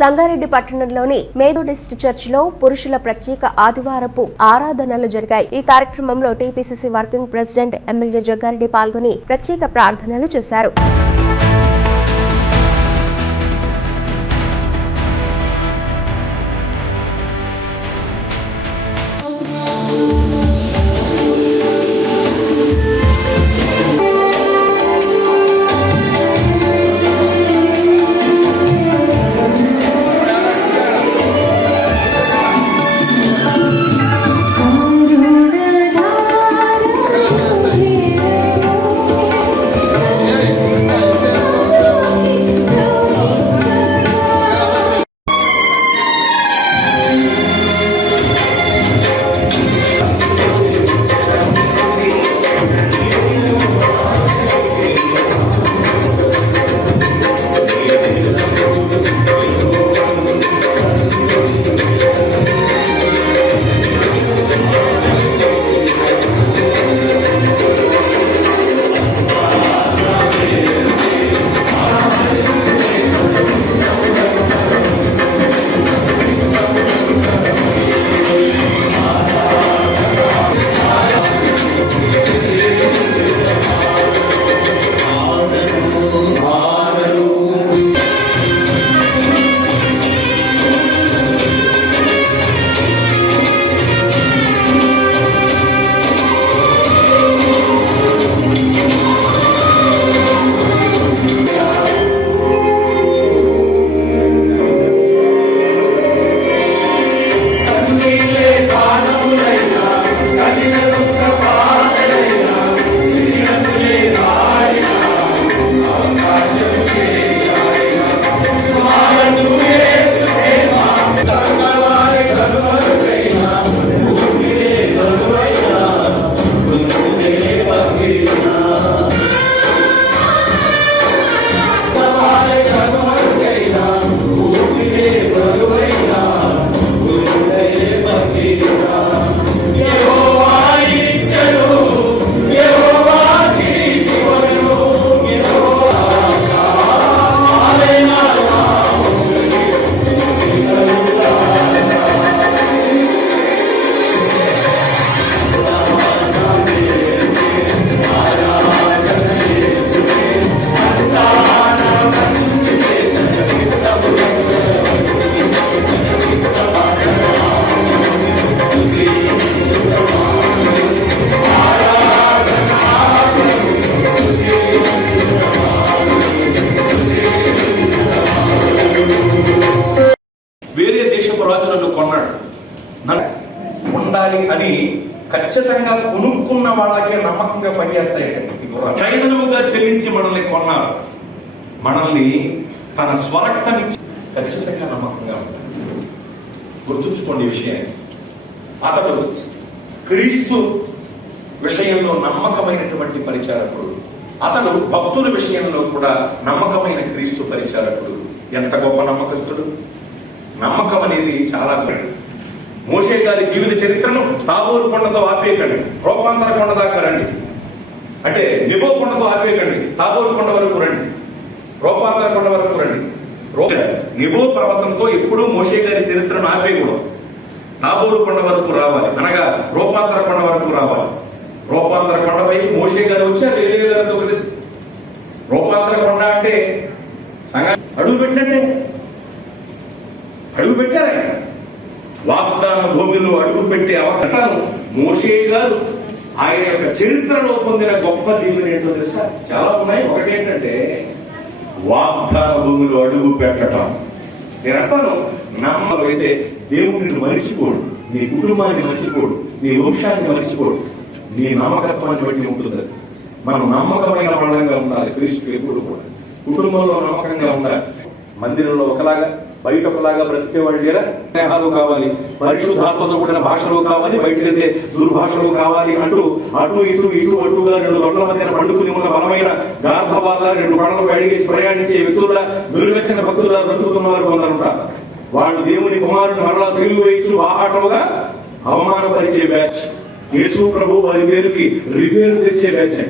సంగారెడ్డి పట్టణంలోని మెథోడిస్ట్ చర్చిలో పురుషుల ప్రత్యేక ఆదివారపు ఆరాధనలు జరిగాయి. ఈ కార్యక్రమంలో TPCC working president MLA Jaggareddy పాల్గొని ప్రత్యేక ప్రార్థనలు చేశారు. వేరే దేశపు రాజు నన్ను కొన్నాడు, ఉండాలి అని ఖచ్చితంగా కొనుక్కున్న వాళ్ళకే నమ్మకంగా పనిచేస్తాయట. ఖైదనముగా చెల్లించి మనల్ని కొన్నారు, మనల్ని తన స్వరక్తమిచ్చి ఖచ్చితంగా నమ్మకంగా ఉంటారు. గుర్తుంచుకోండి ఈ విషయాన్ని. అతడు క్రీస్తు విషయంలో నమ్మకమైనటువంటి పరిచారకుడు, అతడు భక్తుల విషయంలో కూడా నమ్మకమైన క్రీస్తు పరిచారకుడు. ఎంత గొప్ప నమ్మకస్తుడు! నమ్మకం అనేది చాలా గొప్పది. మోషే గారి జీవిత చరిత్రను తాబోరు కొండతో ఆపేయకండి, రూపాంతర కొండ దాకా రండి. అంటే నిబో కొండతో ఆపేయకండి, తాబోరు కొండ వరకు రండి, రూపాంతర కొండ వరకు రండి. నిబో పర్వతంతో ఎప్పుడూ మోషే గారి చరిత్రను ఆపేయకూడదు. తాబోరు కొండ వరకు రావాలి, అనగా రూపాంతర కొండ వరకు రావాలి. రూపాంతర కొండ వైపు మోషే గారు వచ్చారు ఏలియా గారితో కలిసి. రూపాంతర కొండ అంటే అడుగు పెట్టినట్టే, అడుగు పెట్టారు. ఆయన వాగ్దాన భూమిలో అడుగు పెట్టే అవకాశం మోషే గారు ఆయన యొక్క చరిత్రలో పొందిన గొప్ప దీవెన ఏంటో తెలుసా? చాలా ఉన్నాయి. ఒకటి ఏంటంటే వాగ్దాన భూమిలో అడుగు పెట్టడం. నేను అంటాను, నమ్మకం అయితే దేవుడిని మరిచిపోడు, నీ కుటుంబాన్ని మరిచిపోడు, నీ వంశాన్ని మరిచిపోడు. నీ నమ్మకత్వాన్ని బట్టి ఉంటుంది. మనం నమ్మకమైన వాళ్ళంగా ఉండాలి. క్రీస్తు ఎప్పుడు కూడా కుటుంబంలో నమ్మకంగా ఉండాలి. మందిరంలో ఒకలాగా, బయట ఒకలాగా బ్రతికేవాళ్ళు లేరా? స్నేహాలు కావాలి, పరిశుద్ధాత్మతో కూడిన భాషలు కావాలి, బయటకు వెళ్తే దుర్భాషలు కావాలి అంటూ అటు ఇటు ఇటు అటుగా 2 గంటల మధ్యన పండుకుని ఉన్న బలమైన గార్భవాళ్ళ 2 పడవలు అడిగేసి ప్రయాణించే వ్యక్తుల దుర్వెచ్చని భక్తుల బ్రతుకుతున్న వారు కొందరుంటారు. వాళ్ళు దేవుని కుమారుని మరలా సిలువ వేయించు ఆటముగా అవమానపరిచే బ్యాచ్. యేసు ప్రభు వారి పేరుకి రిపేరు తెచ్చే బ్యాచ్.